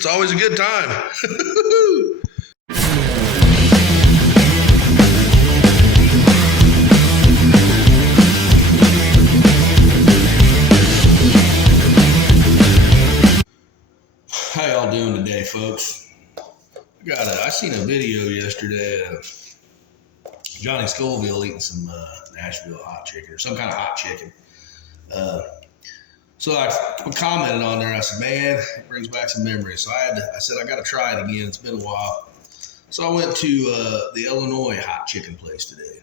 It's always a good time. How y'all doing today, folks? I seen a video yesterday of Johnny Scoville eating some Nashville hot chicken or some kind of hot chicken. So I commented on there. I said, man, it brings back some memories. So I said, I got to try it again. It's been a while. So I went to the Illinois hot chicken place today.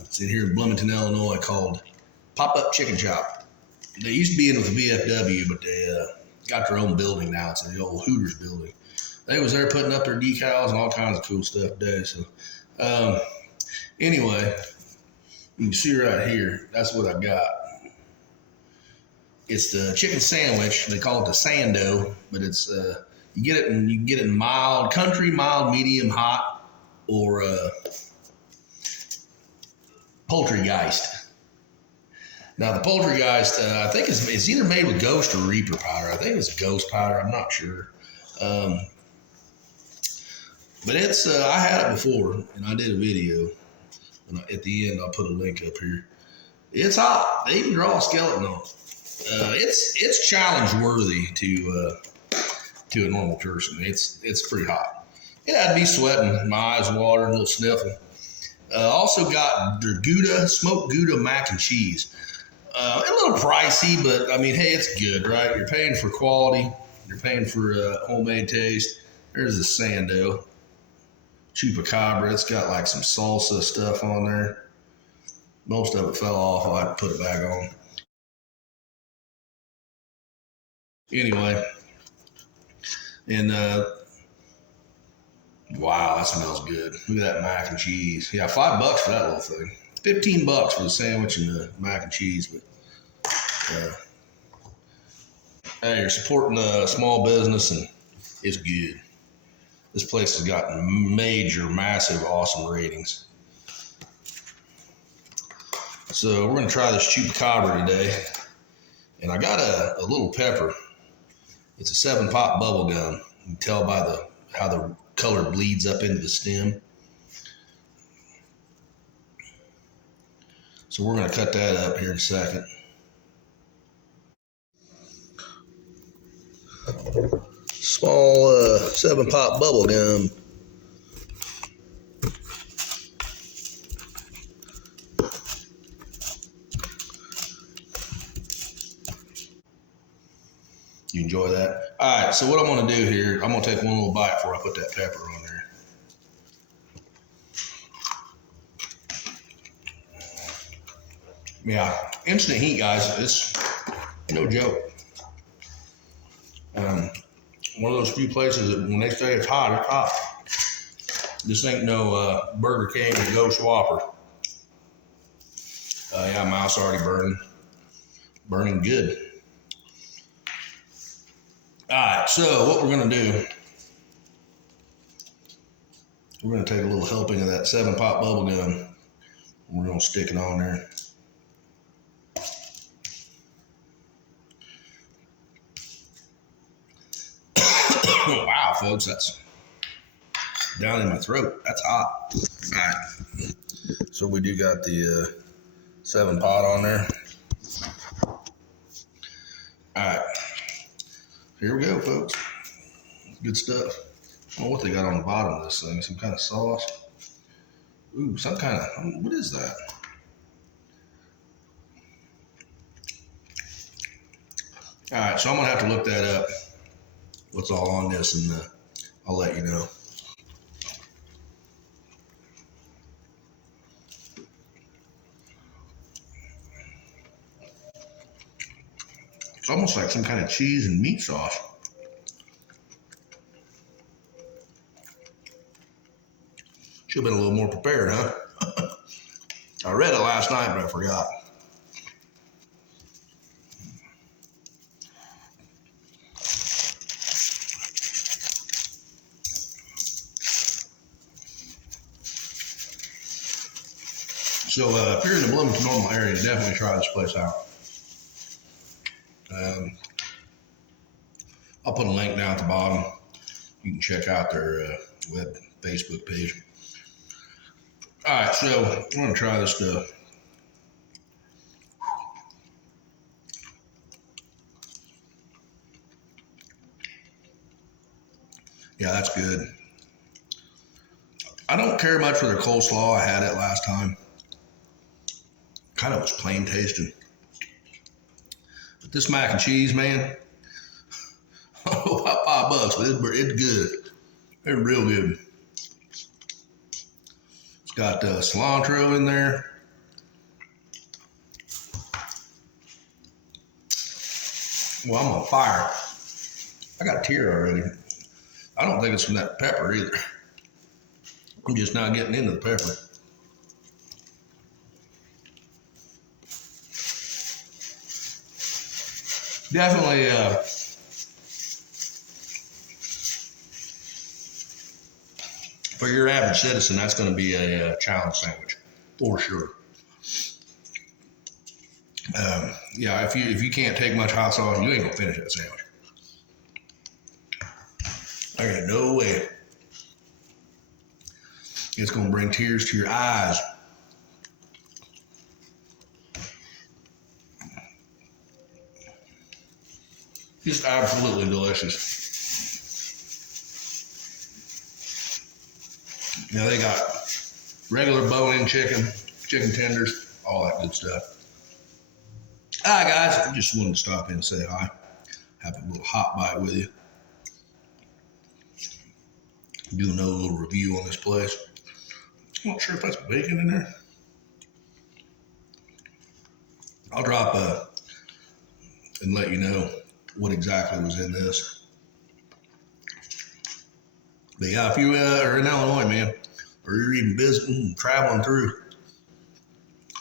It's in here in Bloomington, Illinois, called Pop-Up Chicken Shop. They used to be in with the VFW, but they got their own building now. It's in the old Hooters building. They was there putting up their decals and all kinds of cool stuff today. So anyway, you can see right here, that's what I got. It's the chicken sandwich. They call it the Sando, but it's you can get it in mild country, mild, medium, hot, or Poltrygeist. Now the Poltrygeist, I think it's either made with Ghost or Reaper powder. I think it's Ghost powder. I'm not sure. But it's I had it before, and I did a video. And at the end, I'll put a link up here. It's hot. They even draw a skeleton on it. It's challenge worthy to a normal person. It's pretty hot. It had me sweating, my eyes watering, a little sniffing. Also got their Gouda, smoked Gouda mac and cheese. A little pricey, but I mean, hey, it's good, right? You're paying for quality. You're paying for homemade taste. There's the Sando, Chupacabra. It's got like some salsa stuff on there. Most of it fell off. I'll have to put it back on. Anyway, and wow, that smells good. Look at that mac and cheese. Yeah, $5 for that little thing. $15 for the sandwich and the mac and cheese. But hey, you're supporting a small business, and it's good. This place has got major, massive, awesome ratings. So we're gonna try this Chupacabra today, and I got a little pepper. It's a 7-pot bubble gum. You can tell by how the color bleeds up into the stem. So we're going to cut that up here in a second. Small 7-pot bubble gum. You enjoy that? All right, so what I'm going to do here, I'm going to take one little bite before I put that pepper on there. Yeah, instant heat, guys. It's no joke. One of those few places that when they say it's hot, it's hot. This ain't no Burger King or Ghost Whopper. Yeah, my mouth's already burning good. All right, so what we're gonna do, we're gonna take a little helping of that 7-pot bubble gum. We're gonna stick it on there. Wow, folks, that's down in my throat. That's hot. All right, so we do got the 7-pot on there. All right. Here we go, folks. Good stuff. I don't know what they got on the bottom of this thing. Some kind of sauce. Ooh, some kind of, what is that? All right, so I'm going to have to look that up, what's all on this, and I'll let you know. It's almost like some kind of cheese and meat sauce. Should have been a little more prepared, huh? I read it last night, but I forgot. So if you're in the Bloomington normal area, definitely try this place out. I'll put a link down at the bottom. You can check out their web Facebook page. All right, so I'm gonna try this stuff. Yeah, that's good. I don't care much for their coleslaw. I had it last time. Kind of was plain tasting. But this mac and cheese, man, about $5, but it's good. It's real good. It's got cilantro in there. Well, I'm on fire. I got a tear already. I don't think it's from that pepper either. I'm just not getting into the pepper. Definitely, for your average citizen, that's going to be a challenge sandwich, for sure. Yeah, if you can't take much hot sauce, you ain't gonna finish that sandwich. There ain't no way. It's gonna bring tears to your eyes. Just absolutely delicious. Now they got regular bone-in chicken, chicken tenders, all that good stuff. All right, guys, I just wanted to stop in and say hi. Have a little hot bite with you. Do another little review on this place. I'm not sure if that's bacon in there. I'll drop and let you know what exactly was in this. But yeah, if you are in Illinois, man, or you're even visiting, traveling through,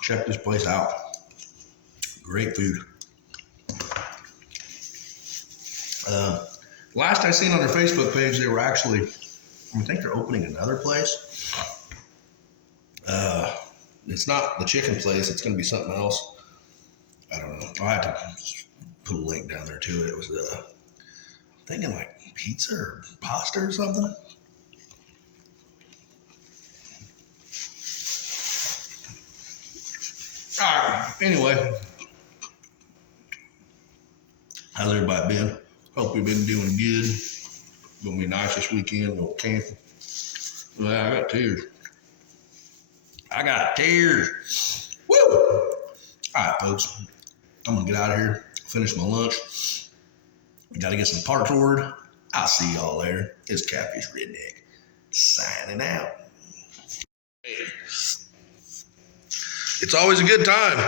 check this place out. Great food. Last I seen on their Facebook page, they were actually, I think they're opening another place. It's not the chicken place. It's going to be something else. I don't know. I'll have to put a link down there to it. It was, I'm thinking like pizza or pasta or something. All right. Anyway, how's everybody been? Hope you've been doing good. Gonna be nice this weekend. Go camping. Well, I got tears. I got tears. Woo! All right, folks. I'm gonna get out of here. Finish my lunch. Gotta get some parts ordered. I'll see y'all later. It's Catfishredneck signing out. It's always a good time.